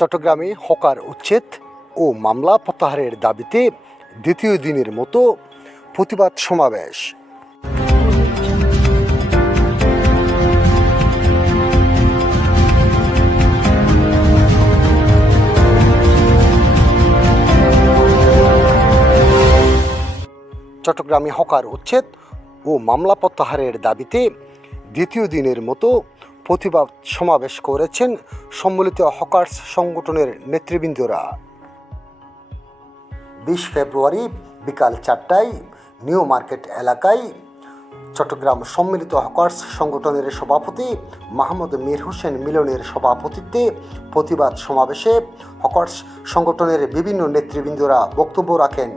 চট্টগ্রামে হকার উচ্ছেদ ও মামলা প্রত্যাহারের দাবিতে দ্বিতীয় দিনের মতো প্রতিবাদ সমাবেশ। চট্টগ্রামে হকার উচ্ছেদ ও মামলা প্রত্যাহারের দাবিতে দ্বিতীয় দিনের মতো প্রতিবাদ সমাবেশ করেছেন সম্মিলিত হকার্স সংগঠনের নেতৃবৃন্দরা। বিশ ফেব্রুয়ারি বিকাল চারটায় নিউ মার্কেট এলাকায় চট্টগ্রাম সম্মিলিত হকার্স সংগঠনের সভাপতি মাহমুদ মীর হোসেন মিলনের সভাপতিত্বে প্রতিবাদ সমাবেশে হকার্স সংগঠনের বিভিন্ন নেতৃবৃন্দরা বক্তব্য রাখেন।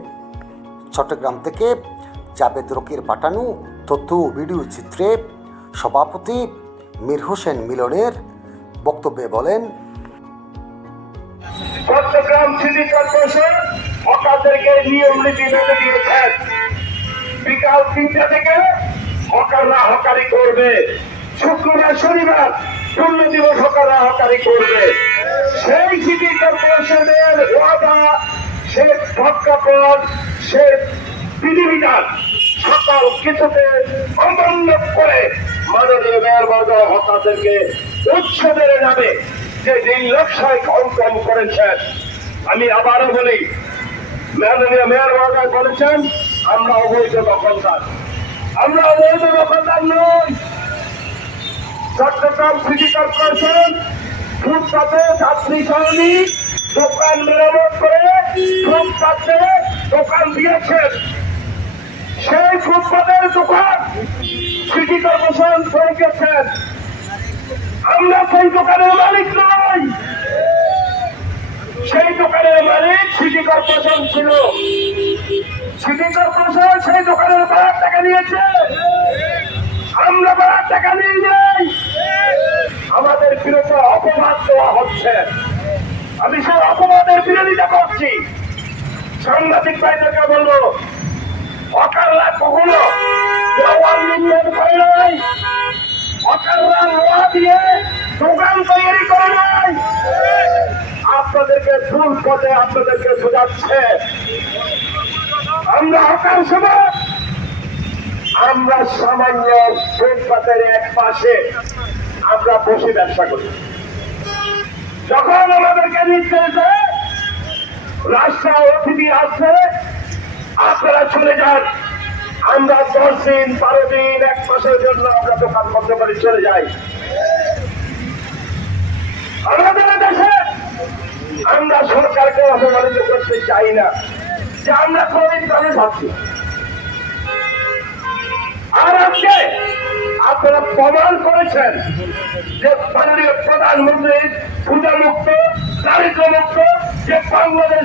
চট্টগ্রাম থেকে জাবেদ রকির পাঠানো তথ্য ও ভিডিও চিত্রে সভাপতি মীর হোসেন মিলনের বক্তব্যে বলেন, চট্টগ্রাম সিটি কর্পোরেশন নিয়ম নীতি মেনে বিকাল তিনটা থেকে হকাররা হকারি করবে। শুক্রবার, শনিবার পূর্ণ দিবস হকাররা হকারি করবে। সেই সিটি কর্পোরেশনের ওয়াদা, সে ভক্কাপন সে বিধিবিধান সকল কিছুতে অমান্য করে মাননীয় মেয়র মহোদয় হকারদেরকে উচ্ছেদের নামে যে নির্লক্ষায় অঙ্কন করেছেন, আমি আবারও বলি, মাননীয় মেয়র মহোদয় বলেছেন, আমরা অবৈধ দখলদার। আমরা অবৈধ দখলদার নই। চট্টগ্রাম সিটি কর্পোরেশন ফুটপাতে যাত্রী সরণি দোকান মেরামত করে ফুটপাতে দোকান দিয়েছেন। সেই ফুটপাতের দোকান সিটি কর্পোরেশন করে গেছেন আমরা সেই দোকানের মালিক নই। সেই দোকানের মালিক সিটি কর্পোরেশন ছিল। সিটি কর্পোরেশন সেই দোকানের ভাড়ার টাকা নিয়েছে। আমরা ভাড়ার টাকা নিয়ে যাই আমাদের বিরুদ্ধে অপবাদ দেওয়া হচ্ছে। আমি সেই অপবাদের বিরোধিতা করছি। সাংবাদিক ভাইদেরকে বলব অকাল্লা কখনো লোহা দিয়ে দোকান আপনাদেরকে ভুল পথে আপনাদেরকে বোঝাচ্ছে। আমরা হকার আমরা সামান্য ফুটপাতের এক পাশে আমরা বসে ব্যবসা করি। যখন আমাদেরকে নির্দেশ রাষ্ট্র অতিথি আসছে আপনারা চলে যান। আমরা দশ দিন বারো দিন এক মাসের জন্য আমরা দোকান বন্ধ করে চলে যাই। আমাদের দেশে আমরা সরকারকে অপমানিত করতে চাই না যে আমরা কোনদিন তাহলে ভাবছি আর আজকে আপনারা প্রমাণ করেছেন যে মাননীয় প্রধানমন্ত্রী পূজা মুক্ত দারিদ্র মুক্ত যে বাংলাদেশ